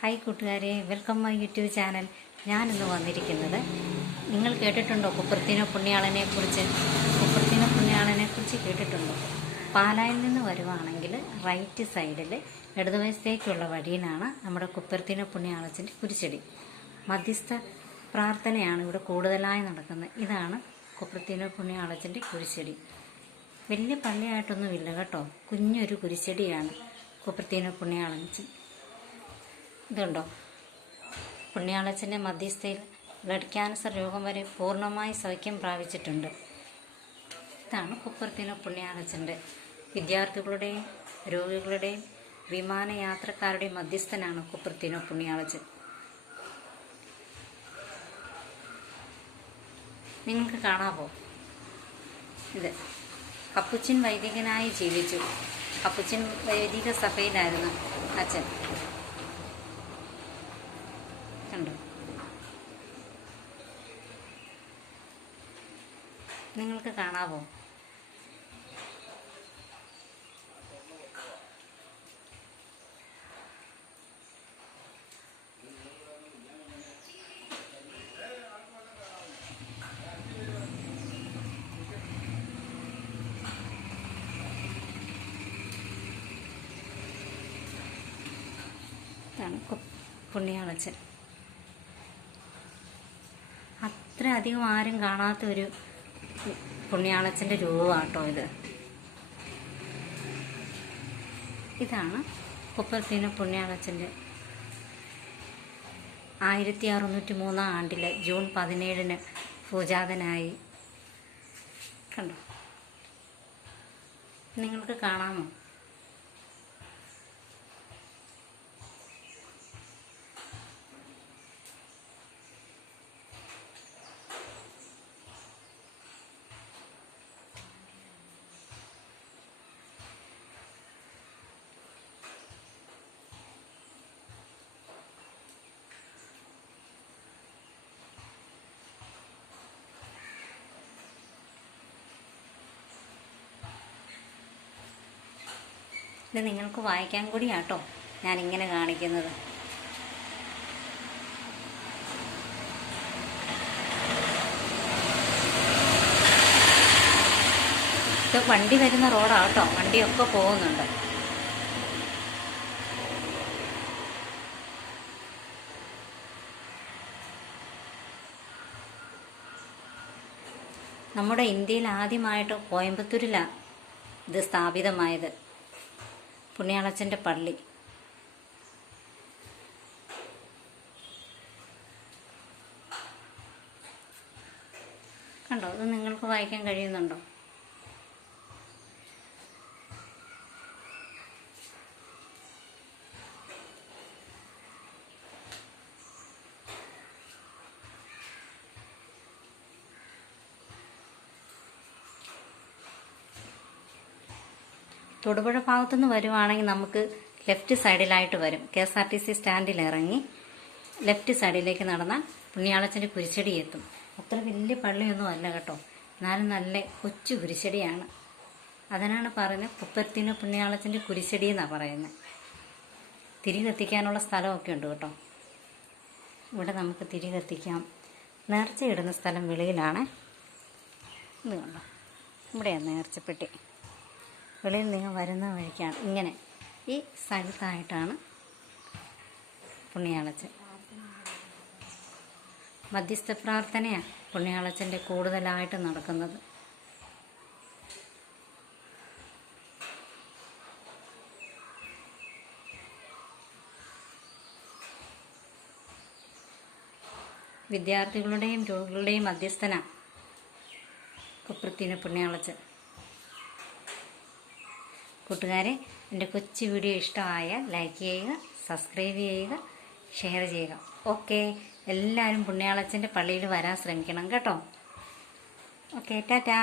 Hi കൂട്ടുകാരെ, welcome my YouTube channel. ഞാനിന്ന് വന്നിരിക്കുന്നത്, നിങ്ങൾ കേട്ടിട്ടുണ്ടോ കുപ്പർത്തീനോ പുണ്യാളനെ കുറിച്ച് കേട്ടിട്ടുണ്ടോ? പാലായിൽ നിന്ന് വരുവാണെങ്കിൽ റൈറ്റ് സൈഡിൽ ഇടതുവശത്തേക്കുള്ള വഴിയിലാണ് നമ്മുടെ കുപ്പർത്തീനോ പുണ്യാളച്ചൻ്റെ കുരിശടി. മധ്യസ്ഥ പ്രാർത്ഥനയാണ് ഇവിടെ കൂടുതലായി നടക്കുന്നത്. ഇതാണ് കുപ്പർത്തീനോ പുണ്യാളച്ചൻ്റെ കുരിശടി. വലിയ പള്ളിയായിട്ടൊന്നുമില്ല കേട്ടോ, കുഞ്ഞൊരു കുരിശടിയാണ് കുപ്പർത്തീനോ പുണ്യാളച്ചൻ. ഇതുണ്ടോ, പുണ്യാളച്ചൻ്റെ മധ്യസ്ഥയിൽ ബ്ലഡ് ക്യാൻസർ രോഗം വരെ പൂർണ്ണമായി സൗഖ്യം പ്രാപിച്ചിട്ടുണ്ട്. ഇതാണ് കുപ്പർത്തീനോ പുണ്യാളച്ചൻ്റെ. വിദ്യാർത്ഥികളുടെയും രോഗികളുടെയും വിമാനയാത്രക്കാരുടെയും മധ്യസ്ഥനാണ് കുപ്പർത്തീനോ പുണ്യാളച്ചൻ. നിങ്ങൾക്ക് കാണാമോ? ഇത് കപ്പുച്ചിൻ വൈദികനായി ജീവിച്ചു. കപ്പുച്ചിൻ വൈദിക സഭയിലായിരുന്നു അച്ഛൻ. കണ്ടോ? നിങ്ങൾക്ക് കാണാമോ? ഇതാണ് പുണ്യാളച്ചൻ. അത്ര അധികം ആരും കാണാത്തൊരു പുണ്യാളച്ചൻ്റെ രൂപമാട്ടോ ഇത്. ഇതാണ് കുപ്പർത്തീനോ പുണ്യാളച്ചൻ്റെ 1603 ജൂൺ 17 പൂജാതനായി. കണ്ടോ? നിങ്ങൾക്ക് കാണാമോ? ഇത് നിങ്ങൾക്ക് വായിക്കാൻ കൂടിയാട്ടോ ഞാനിങ്ങനെ കാണിക്കുന്നത്. ഇത് വണ്ടി വരുന്ന റോഡാട്ടോ, വണ്ടിയൊക്കെ പോകുന്നുണ്ട്. നമ്മുടെ ഇന്ത്യയിൽ ആദ്യമായിട്ട് കോയമ്പത്തൂരിലാണ് ഇത് സ്ഥാപിതമായത്, പുണ്യാളച്ചൻ്റെ പള്ളി. കണ്ടോ? ഇത് നിങ്ങൾക്ക് വായിക്കാൻ കഴിയുന്നുണ്ടോ? തൊടുപുഴ ഭാഗത്തുനിന്ന് വരുവാണെങ്കിൽ നമുക്ക് ലെഫ്റ്റ് സൈഡിലായിട്ട് വരും. KSRTC സ്റ്റാൻഡിൽ ഇറങ്ങി ലെഫ്റ്റ് സൈഡിലേക്ക് നടന്നാൽ പുണ്യാളച്ചൻ്റെ കുരിശടി എത്തും. അത്ര വലിയ പള്ളിയൊന്നും അല്ല കേട്ടോ, എന്നാലും നല്ല കൊച്ചു കുരിശടിയാണ്. അതിനാണ് പറയുന്നത് കുപ്പർത്തീനോ പുണ്യാളച്ചൻ്റെ കുരിശടി എന്നാണ് പറയുന്നത്. തിരി കത്തിക്കാനുള്ള സ്ഥലമൊക്കെ ഉണ്ട് കേട്ടോ. ഇവിടെ നമുക്ക് തിരി കത്തിക്കാം. നേർച്ചയിടുന്ന സ്ഥലം വെളിയിലാണ്. ഇത് കണ്ടോ, ഇവിടെയാണ് നേർച്ചപ്പെട്ടി. വെളിയിൽ നിങ്ങൾ വരുന്ന വഴിക്കാണ്. ഇങ്ങനെ ഈ സ്ഥലത്തായിട്ടാണ് പുണ്യാളച്ചൻ. മധ്യസ്ഥ പ്രാർത്ഥനയാണ് പുണ്യാളച്ചൻ്റെ കൂടുതലായിട്ട് നടക്കുന്നത്. വിദ്യാർത്ഥികളുടെയും രോഗികളുടെയും മധ്യസ്ഥനാണ് കുപ്പർത്തീനോ പുണ്യാളച്ചൻ. കൂട്ടുകാരെ, എൻ്റെ കൊച്ചു വീഡിയോ ഇഷ്ടമായാൽ ലൈക്ക് ചെയ്യുക, സബ്സ്ക്രൈബ് ചെയ്യുക, ഷെയർ ചെയ്യുക. ഓക്കെ, എല്ലാവരും പുണ്യാളച്ചൻ്റെ പള്ളിയിൽ വരാൻ ശ്രമിക്കണം കേട്ടോ. ഓക്കെ, ടാറ്റാ.